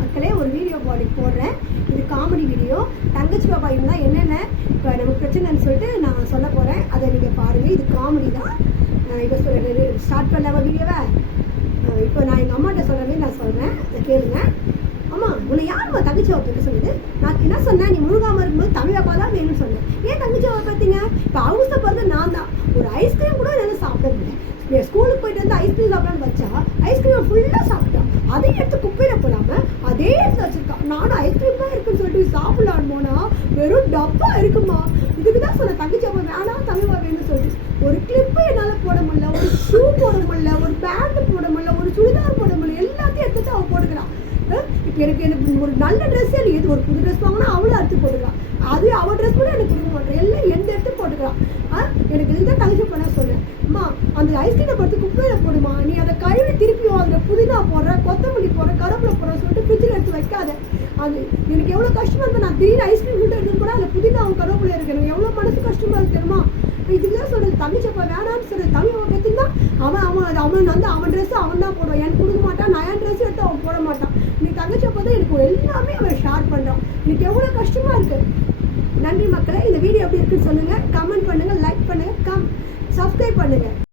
மக்களே ஒரு வீடியோ போடுறேன். இது காமெடி வீடியோ. தங்கச்சி பாப்பா இருந்தால் என்னென்ன இப்போ நமக்கு பிரச்சனைன்னு சொல்லிட்டு நான் சொல்ல போகிறேன். அதை நீங்கள் பாருங்கள். இது காமெடி தான். இப்போ ஸ்டார்ட் பண்ணாம வீடியோவை இப்போ நான் எங்கள் அம்மாட்ட சொல்கிற மாதிரி நான் சொல்கிறேன். அதை கேளுங்க. அம்மா உன்னை யாரும்மா தங்கச்சி பாப்பா பற்றி சொன்னது? நான் என்ன சொன்னேன், நீ முழுகாமல் இருக்கும்போது தமிழ் பாப்பா தான் வேணும்னு சொன்னேன். ஏன் தங்கச்சி பாப்பா பார்த்தீங்க? இப்போ அவசரப்படுறது நான் தான். ஒரு ஐஸ்கிரீம் கூட என்னால் சாப்பிட முடியல. ஸ்கூலுக்கு போயிட்டு வந்து ஐஸ்கிரீம் சாப்பிடான்னு வச்சா ஐஸ்கிரீம் ஃபுல்லாக சாப்பிட்டான். அதையும் எடுத்து குப்பையில் போடாமல் அதே இடத்துல வச்சிருக்கான். நானும் ஐஸ்கிரீம் தான் இருக்குன்னு சொல்லிட்டு சாப்பிடலான்னு போனால் வெறும் டப்பா இருக்குமா. இதுக்கு தான் சொன்னேன் தங்கச்சி அவன் வேணாம் தமிழ் வேணும்னு சொல்லிட்டு. ஒரு கிளிப்பு என்னால் போட முடியல, ஒரு ஷூ போட முடியல, ஒரு பேண்ட் போட முடியல, ஒரு சுடிதார் போட முடியல. எல்லாத்தையும் எடுத்துட்டு அவன் போட்டுக்கிறான். இப்போ எனக்கு ஒரு நல்ல ட்ரெஸ்ஸே எது ஒரு புது ட்ரெஸ் வாங்கினா அவளும் எடுத்து போட்டுக்கிறான். அது அவள் ட்ரெஸ் கூட எனக்கு கொடுக்க மாட்டேன். எல்லாம் எந்த எடுத்து போட்டுக்கிறான். எனக்கு இதுதான் தங்கச்சி பண்ண சொன்னேன். அம்மா அந்த ஐஸ்கிரீமை படுத்து குப்பையில் போடுமா, நீ அதை கழுவி திருப்பியும் அதில் புதினா போடுற, கொத்தமல்லி போடுற, கருவேப்பிலை போடுற சொல்லிட்டு ஃப்ரிட்ஜில் எடுத்து வைக்காத. அது எனக்கு எவ்வளோ கஷ்டமாக இருக்கும். நான் திடீர்னு ஐஸ்கிரீம் வீட்டு எடுத்து கூட அதில் புதினாவும் கருவேப்பிலை இருக்கு. எனக்கு எவ்வளோ மனசு கஷ்டமாக இருக்கணுமா. இதுதான் சொல்கிறது தங்கச்சிப்பா வேணான்னு சொல்கிறது. தமிழ் அவன் கற்றுந்தான் அவன் வந்து அவன் ட்ரெஸ்ஸு அவன் தான் போடுவான். எனக்கு கொடுக்க மாட்டான். நான் என் ட்ரெஸ் எடுத்து அவன் போட மாட்டான். நீ தங்கச்சிப்பா தான் எனக்கு எல்லாமே அவன் ஷேர் பண்ணுறான். எனக்கு எவ்வளோ கஷ்டமாக இருக்குது. நன்றி மக்களே. இந்த வீடியோ எப்படி இருக்குன்னு சொல்லுங்கள், கமெண்ட் பண்ணுங்கள், லைக் பண்ணுங்கள், சப்ஸ்கிரைப் பண்ணுங்கள்.